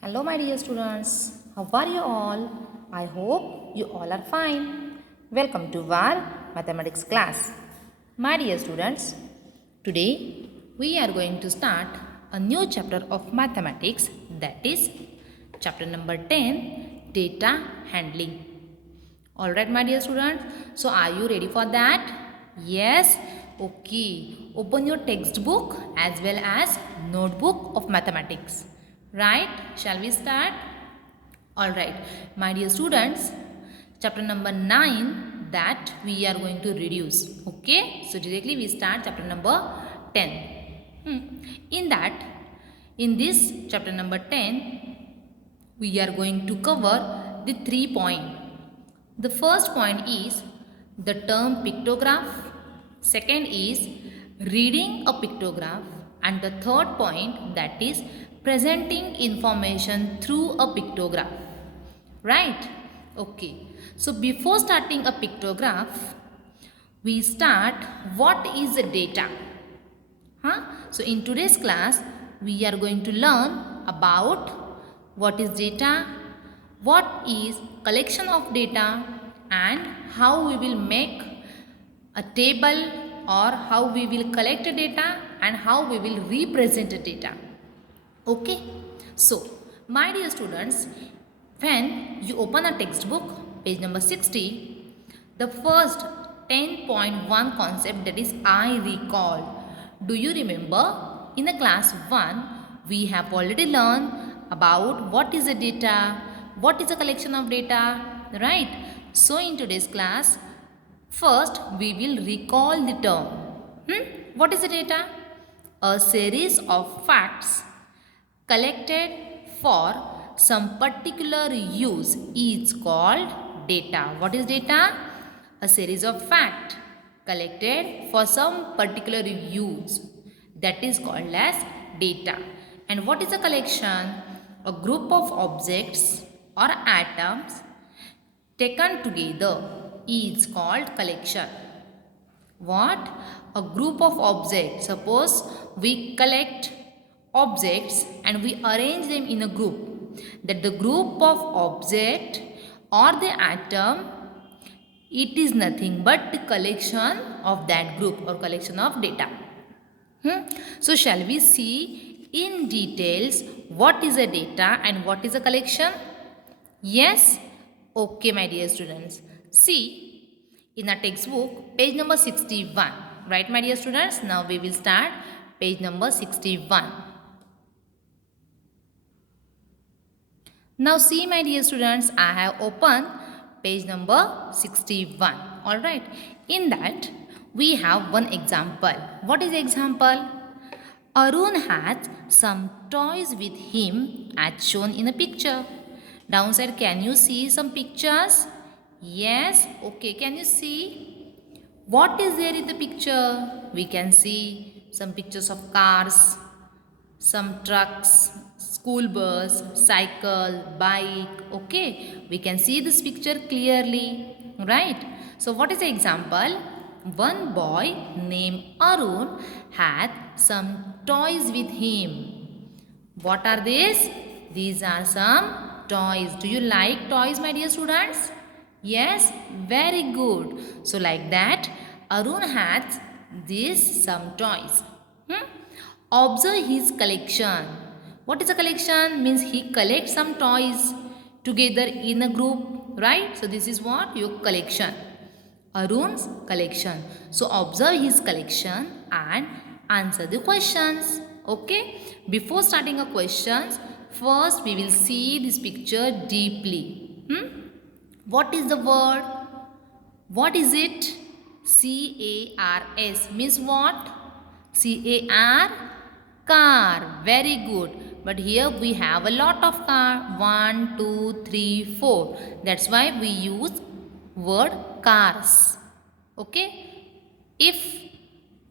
Hello, my dear students. How are you all? I hope you all are fine. Welcome to our mathematics class. My dear students, today we are going to start a new chapter of mathematics, that is chapter number 10, data handling. All right, my dear students. So, are you ready for that? Yes. Okay. Open your textbook as well as notebook of mathematics. Right? Shall we start? All right, my dear students. Chapter number 9 that we are going to reduce. Okay. So, directly we start chapter number 10. In that, in this chapter number 10, we are going to cover the 3 points. The first point is the term pictograph, second is reading a pictograph, and the third point, that is presenting information through a pictograph. Right? Okay. So before starting a pictograph, we start what is the data. So in today's class, we are going to learn about what is data, what is collection of data, and how we will make a table, or how we will collect the data and how we will represent the data. Okay. So my dear students, when you open a textbook, page number 60, the first 10.1 concept, that is I recall. Do you remember in the class 1 we have already learned about what is the data, what is a collection of data, right? So in today's class, first we will recall the term. What is the data? A series of facts collected for some particular use is called data. What is data? A series of facts collected for some particular use, that is called as data. And what is a collection? A group of objects or atoms taken together is called collection. What? A group of objects. Suppose we collect objects and we arrange them in a group, that the group of object or the atom, it is nothing but the collection of that group or collection of data. So shall we see in details what is a data and what is a collection? Yes? Okay, my dear students. See in our textbook, page number 61. Right, my dear students? Now we will start page number 61. Now see, my dear students, I have opened page number 61. Alright. In that, we have one example. What is the example? Arun has some toys with him as shown in a picture. Downside, can you see some pictures? Yes. Okay, can you see? What is there in the picture? We can see some pictures of cars, some trucks, school bus, cycle, bike. Okay, we can see this picture clearly, right? So what is the example? One boy named Arun had some toys with him. What are these? These are some toys. Do you like toys, my dear students? Yes, very good. So like that, Arun has these some toys. Observe his collection. What is a collection? Means he collects some toys together in a group, right? So this is what? Your collection. Arun's collection. So observe his collection and answer the questions. Okay? Before starting a questions, first we will see this picture deeply. What is the word? What is it? C-A-R-S means what? C-A-R, car. Very good. But here we have a lot of car. 1, 2, 3, 4. That's why we use word cars. Okay? If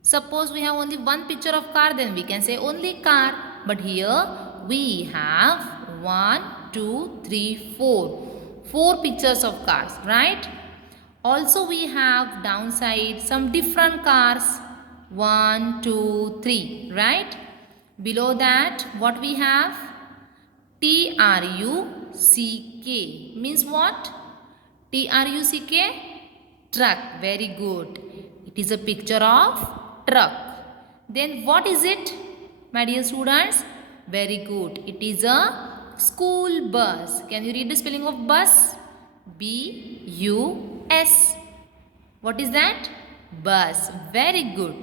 suppose we have only one picture of car, then we can say only car. But here we have 1, 2, 3, 4. 4 pictures of cars, right? Also we have downside some different cars. 1, 2, 3, right? Below that, what we have? T-R-U-C-K means what? T-R-U-C-K? Truck. Very good. It is a picture of truck. Then what is it, my dear students? Very good. It is a school bus. Can you read the spelling of bus? B-U-S. What is that? Bus. Very good.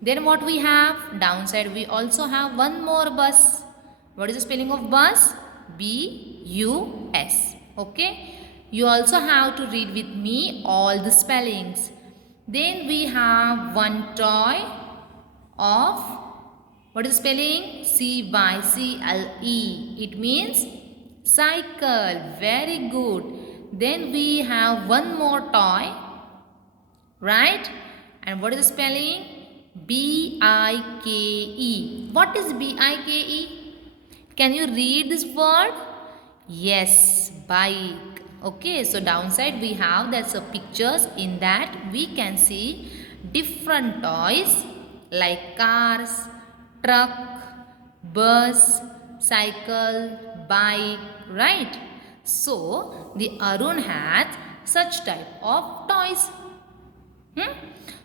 Then what we have? Downside we also have one more bus. What is the spelling of bus? B-U-S. Okay. You also have to read with me all the spellings. Then we have one toy of, what is the spelling? C-Y-C-L-E. It means cycle. Very good. Then we have one more toy, right? And what is the spelling? B-I-K-E. What is B-I-K-E? Can you read this word? Yes, bike. Okay, so downside we have that's pictures. In that we can see different toys like cars, truck, bus, cycle, bike, right? So the Arun has such type of toys.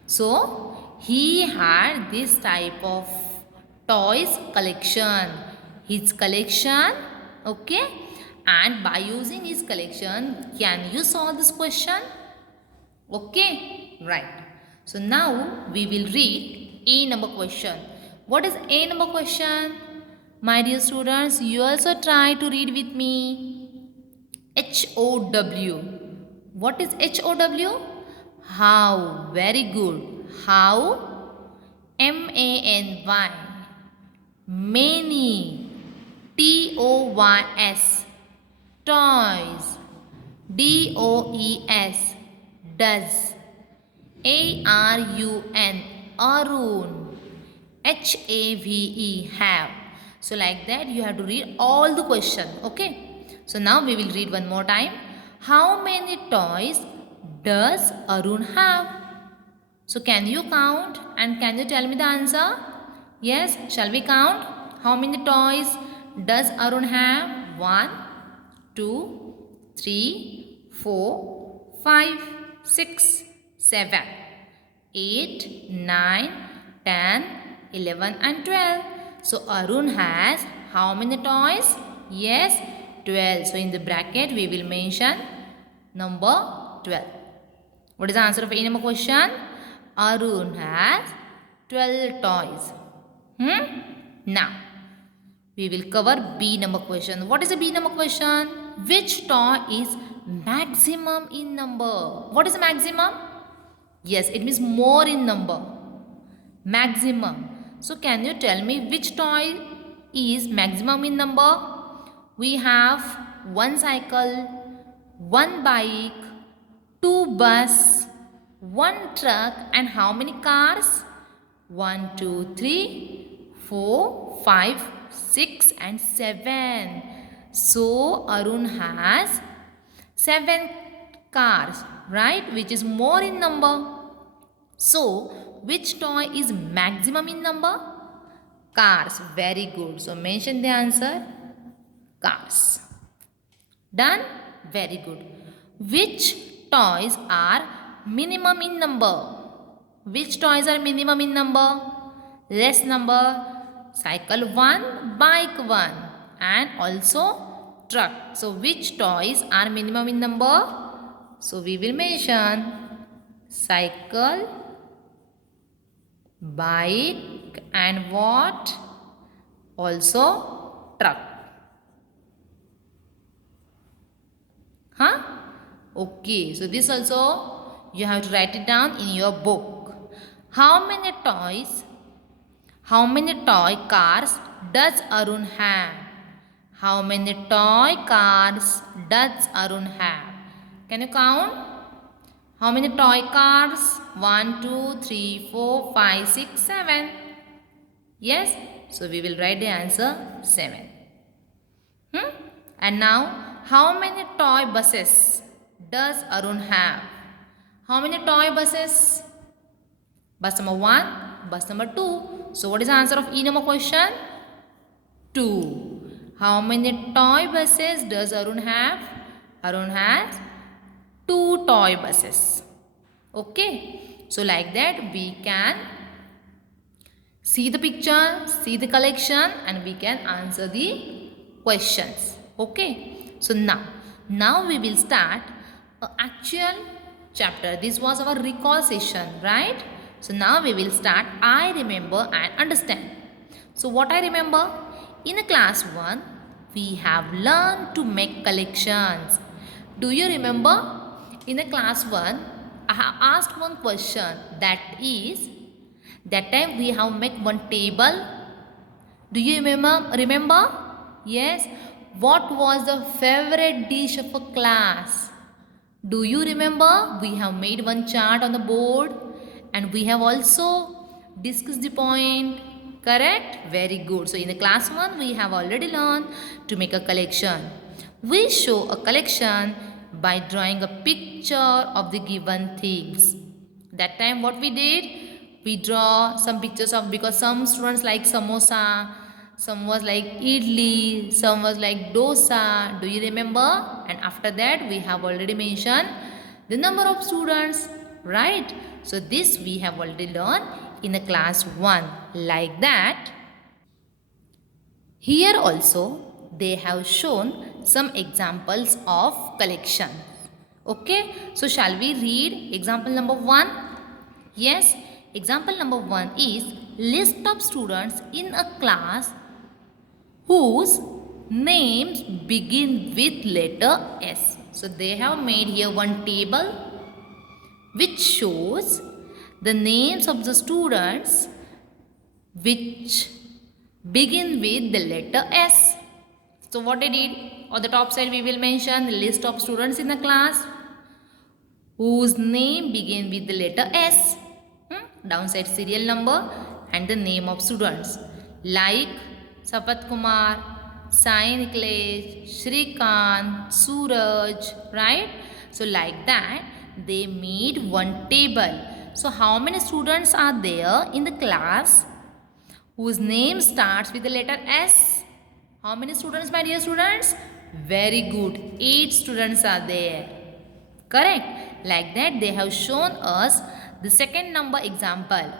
So he had this type of toys collection. His collection, okay? And by using his collection, can you solve this question? Okay, right. So now we will read A number question. What is A number question? My dear students, you also try to read with me. H-O-W. What is H-O-W? How. Very good. How. M-A-N-Y. Many. T-O-Y-S. Toys. D-O-E-S. Does. A-R-U-N. Arun. H-A-V-E. Have. So like that you have to read all the question. Okay. So now we will read one more time. How many toys does Arun have? So can you count and can you tell me the answer? Yes. Shall we count? How many toys does Arun have? 1, 2, 3, 4, 5, 6, 7, 8, 9, 10, 11 and 12. So Arun has how many toys? Yes, 12. So in the bracket we will mention number 12. What is the answer of A number question? Arun has 12 toys. Now we will cover B number question. What is the B number question? Which toy is maximum in number? What is maximum? Yes, it means more in number. Maximum. So can you tell me which toy is maximum in number? We have one cycle, one bike, 2 bus, 1 truck and how many cars? 1, 2, 3, 4, 5, 6 and 7. So Arun has 7 cars, right? Which is more in number. So which toy is maximum in number? Cars. Very good. So mention the answer. Cars. Done? Very good. Which toys are minimum in number? Which toys are minimum in number? Less number. Cycle 1, bike 1 and also truck. So which toys are minimum in number? So we will mention cycle, bike and what? Also truck. Okay, so this also you have to write it down in your book. How many toys, how many toy cars does Arun have? How many toy cars does Arun have? Can you count? How many toy cars? 1, 2, 3, 4, 5, 6, 7. Yes? So we will write the answer 7. And now, how many toy buses does Arun have? How many toy buses? Bus number 1, bus number 2. So what is the answer of E number question? 2. How many toy buses does Arun have? Arun has 2 toy buses. Okay. So like that we can see the picture, see the collection, and we can answer the questions. Okay. So now we will start a actual chapter. This was our recall session, right? So now we will start I remember and understand. So what I remember, in class 1 we have learned to make collections. Do you remember? In class 1 I have asked one question, that is, that time we have make one table. Do you remember? Yes. What was the favorite dish of a class? Do you remember? We have made one chart on the board and we have also discussed the point. Correct? Very good. So in the class 1 we have already learned to make a collection. We show a collection by drawing a picture of the given things. That time what we did? We draw some pictures of, because some students like samosa, some was like idli, some was like dosa. Do you remember? And after that we have already mentioned the number of students, right? So this we have already learned in the class 1. Like that, here also they have shown some examples of collection. Okay, so shall we read example number 1? Yes, example number 1 is list of students in a class whose names begin with letter S. So they have made here one table which shows the names of the students which begin with the letter S. So what they did, on the top side we will mention the list of students in the class whose name begin with the letter S. Downside serial number and the name of students like Sapat Kumar, Sai Niklesh, Shrikant, Suraj, right? So like that they made one table. So how many students are there in the class whose name starts with the letter S? How many students, my dear students? Very good. 8 students are there. Correct. Like that they have shown us the second number example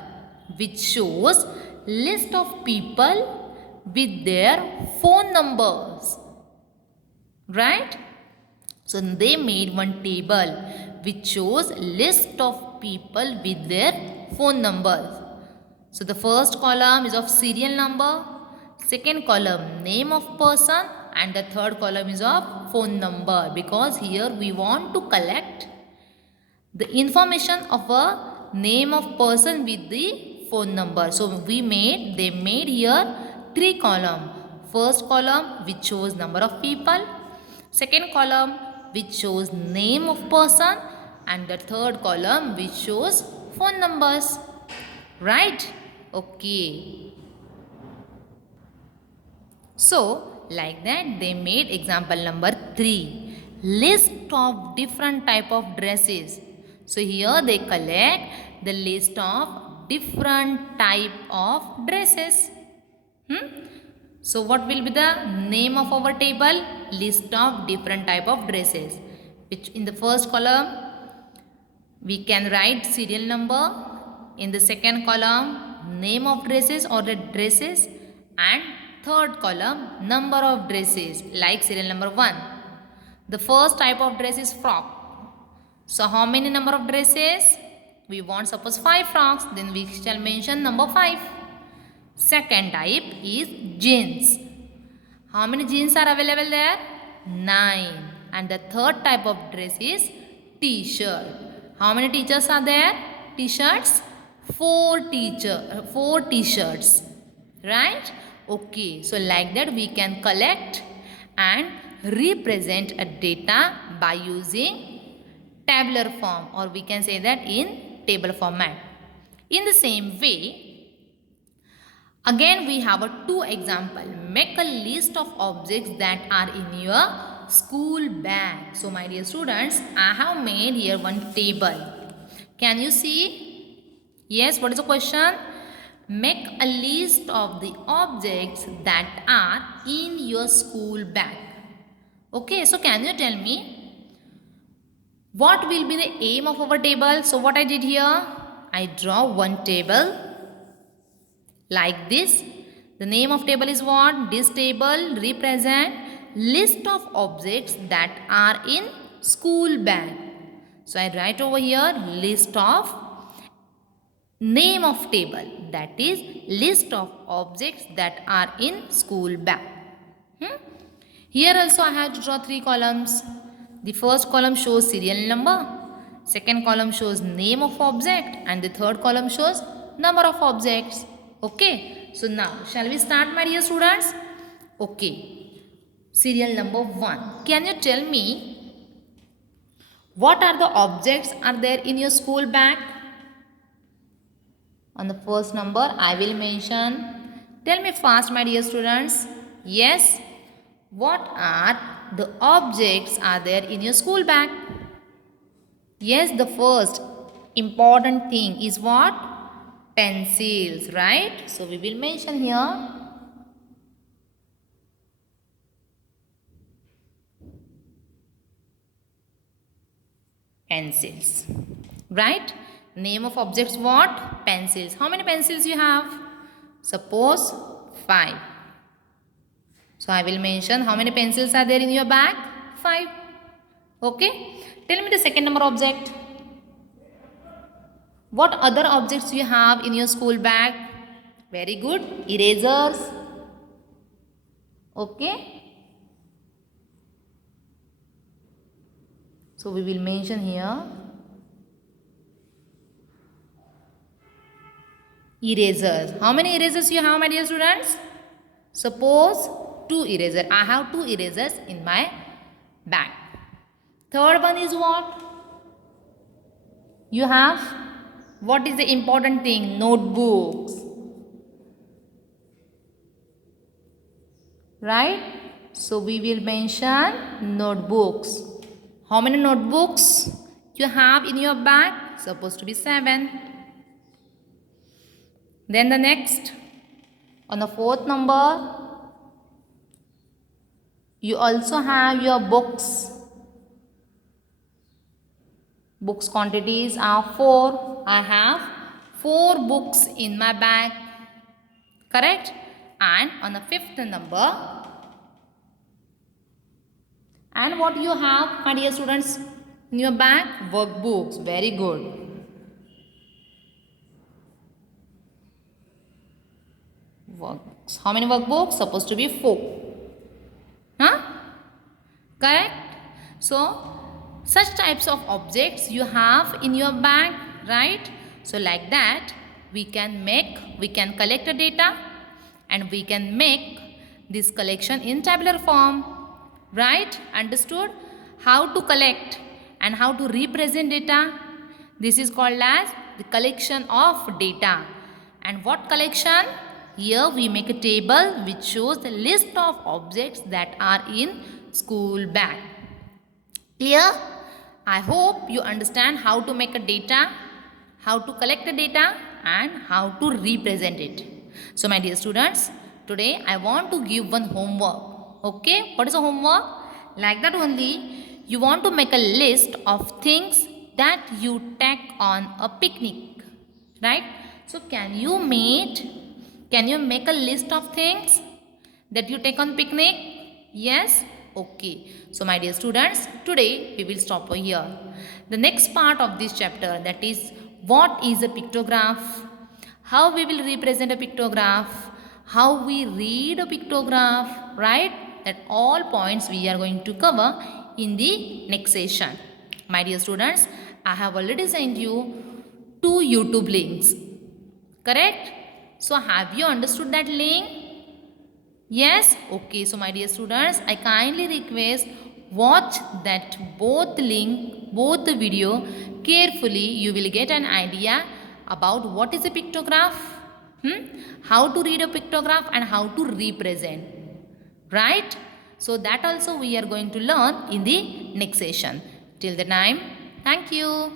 which shows list of people with their phone numbers. Right? So they made one table which shows list of people with their phone numbers. So the first column is of serial number, second column name of person, and the third column is of phone number, because here we want to collect the information of a name of person with the phone number. So they made here 3 columns. First column which shows number of people, second column which shows name of person, and the third column which shows phone numbers. Right? Okay. So like that they made example number 3. List of different type of dresses. So here they collect the list of different type of dresses. So what will be the name of our table? List of different type of dresses. Which in the first column we can write serial number. In the second column name of dresses or the dresses, and third column number of dresses like serial number 1. The first type of dress is frock. So how many number of dresses? We want suppose 5 frocks, then we shall mention number 5. Second type is jeans. How many jeans are available there? 9. And the third type of dress is t-shirt. How many teachers are there? T-shirts? 4 t-shirts. Right? Okay. So like that we can collect and represent a data by using tabular form, or we can say that in table format. In the same way, again we have a 2 example. Make a list of objects that are in your school bag. So my dear students, I have made here one table. Can you see? Yes, what is the question? Make a list of the objects that are in your school bag. Okay, so can you tell me what will be the aim of our table? So what I did here, I draw one table like this. The name of table is what? This table represent list of objects that are in school bag. So I write over here list of name of table, that is list of objects that are in school bag. Here also I have to draw three columns. The first column shows serial number, second column shows name of object, and the third column shows number of objects. Okay, so now shall we start, my dear students? Okay, serial number 1. Can you tell me what are the objects are there in your school bag? On the first number I will mention. Tell me fast, my dear students. Yes, what are the objects are there in your school bag? Yes, the first important thing is what? Pencils, right? So we will mention here pencils, right? Name of objects what? Pencils. How many pencils you have? Suppose 5. So I will mention how many pencils are there in your bag? 5. Okay. Tell me the second number object. What other objects you have in your school bag? Very good. Erasers. Okay. So we will mention here erasers. How many erasers you have, my dear students? Suppose 2 erasers. I have 2 erasers in my bag. Third one is what? You have, what is the important thing? Notebooks. Right? So we will mention notebooks. How many notebooks you have in your bag? Supposed to be 7. Then the next, on the fourth number, you also have your books. Books quantities are 4. I have 4 books in my bag. Correct? And on the fifth number, and what you have, my dear students, in your bag? Workbooks. Very good. Workbooks. How many workbooks? Supposed to be 4. Huh? Correct? So, such types of objects you have in your bag, right? So, like that, we can collect the data and we can make this collection in tabular form, right? Understood? How to collect and how to represent data. This is called as the collection of data. And what collection? Here we make a table which shows the list of objects that are in school bag. Clear? I hope you understand how to make a data, how to collect the data and how to represent it. So my dear students, today I want to give one homework. Okay, what is a homework? Like that only, you want to make a list of things that you take on a picnic, right? So can you make a list of things that you take on picnic? Yes? Okay. So my dear students, today we will stop over here. The next part of this chapter, that is what is a pictograph, how we will represent a pictograph, how we read a pictograph, right? That all points we are going to cover in the next session. My dear students, I have already sent you 2 YouTube links. Correct? So have you understood that link? Yes? Okay. So my dear students, I kindly request watch that both the video carefully. You will get an idea about what is a pictograph, how to read a pictograph and how to represent. Right? So that also we are going to learn in the next session. Till the time, thank you.